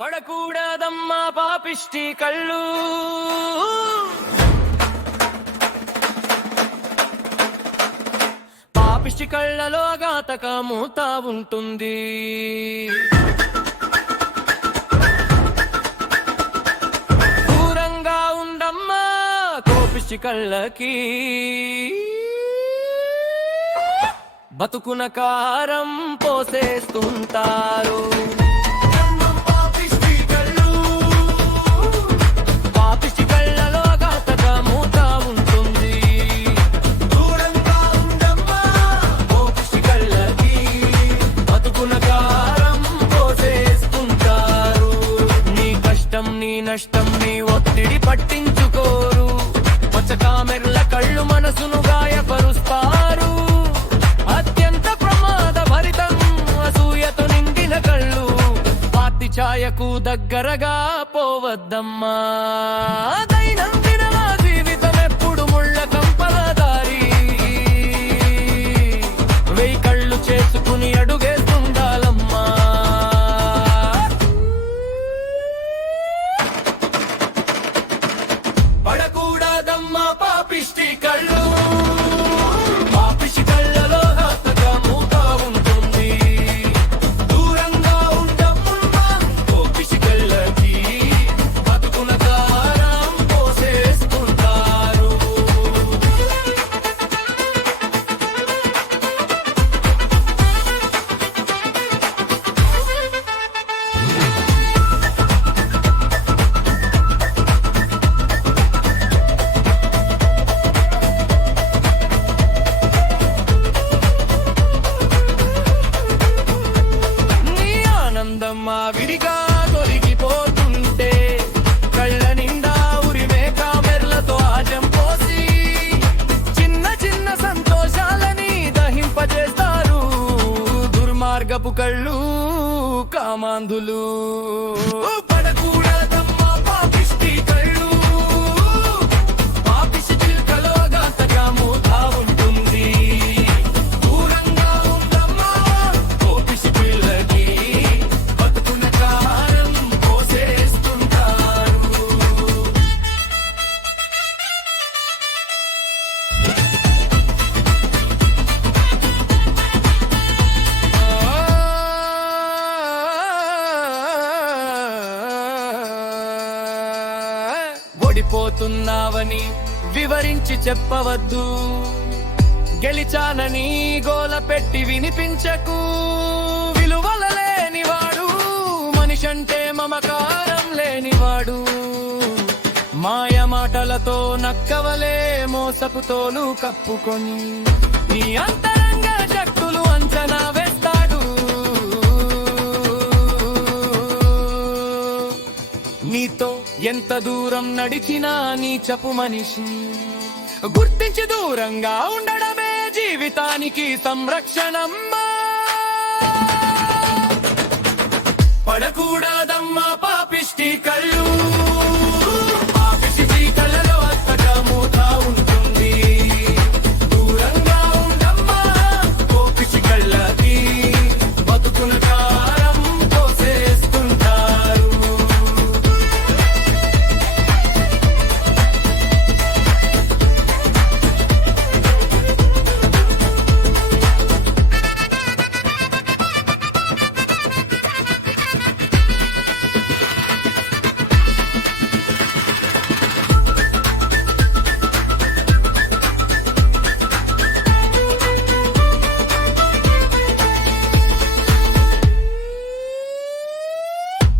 పడకూడదమ్మా పాపిష్టి కళ్ళు, పాపిష్టి కళ్ళలో ఘాతక మూత ఉంటుంది. దూరంగా ఉండమ్మా కోపిష్టి కళ్ళకి, బతుకున కారం పోసేస్తుంటారు. నీ నష్టం నీ ఒత్తిడి పట్టించుకోరు, పచ్చకామెర్ల కళ్ళు మనసును గాయపరుస్తారు. అత్యంత ప్రమాద భరితం అసూయతో నిండిన కళ్ళు, పార్టీ ఛాయకు దగ్గరగా పోవద్దమ్మా. దైనందిన జీవితం ఎప్పుడు ముళ్ళ కంపల దారి, వెయ్యి కళ్ళు చేసుకుని అడుగేస్తుండాలమ్మా. పడకూడదమ్మా పాపిష్టి కళ్ళు, పాపిష్టి కళ్ళలో ఘాతక మూత ఉంటుంది. దూరంగా ఉండమ్మా కోపిష్టి కళ్ళకి, బతుకున కారం పోసేస్తుంటారు. విడిగా తొలగిపోతుంటే కళ్ళ నిండా ఉరిమే కామెర్లతో ఆజం పోసి, చిన్న చిన్న సంతోషాలని దహింపజేస్తారు. దుర్మార్గపు కళ్ళు కామాంధులు. పడకూడదమ్మా పాపిష్టి కళ్ళు, పాపిష్టి చిలుకలో ఘాతక మూత ఉంటుంది. దూరంగా ఉండమ్మా కోపిష్టి పిల్లకి, ఓడిపోతున్నావని వివరించి చెప్పవద్దు, గెలిచానని గోల పెట్టి వినిపించకు. విలువల లేనివాడు మనిషంటే మమకారం లేనివాడు, మాయ మాటలతో నక్కవలే మోసపు తోలు కప్పుకొని నీ అంతరంగ శక్తులు అంచనా వేస్తాడు. నీతో ఎంత దూరం నడిచినా నీచపు మనిషి గుర్తించి దూరంగా ఉండడమే జీవితానికి సంరక్షణమ్మా. పడకూడదమ్మా పాపిష్టి కళ్ళు, పాపిష్టి కళ్ళలో ఘాతక మూత ఉంటుంది. దూరంగా ఉండమ్మా కోపిష్టి కళ్ళకి, బతుకున కారం పోసేస్తుంటారు.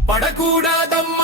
పడకూడదమ్మా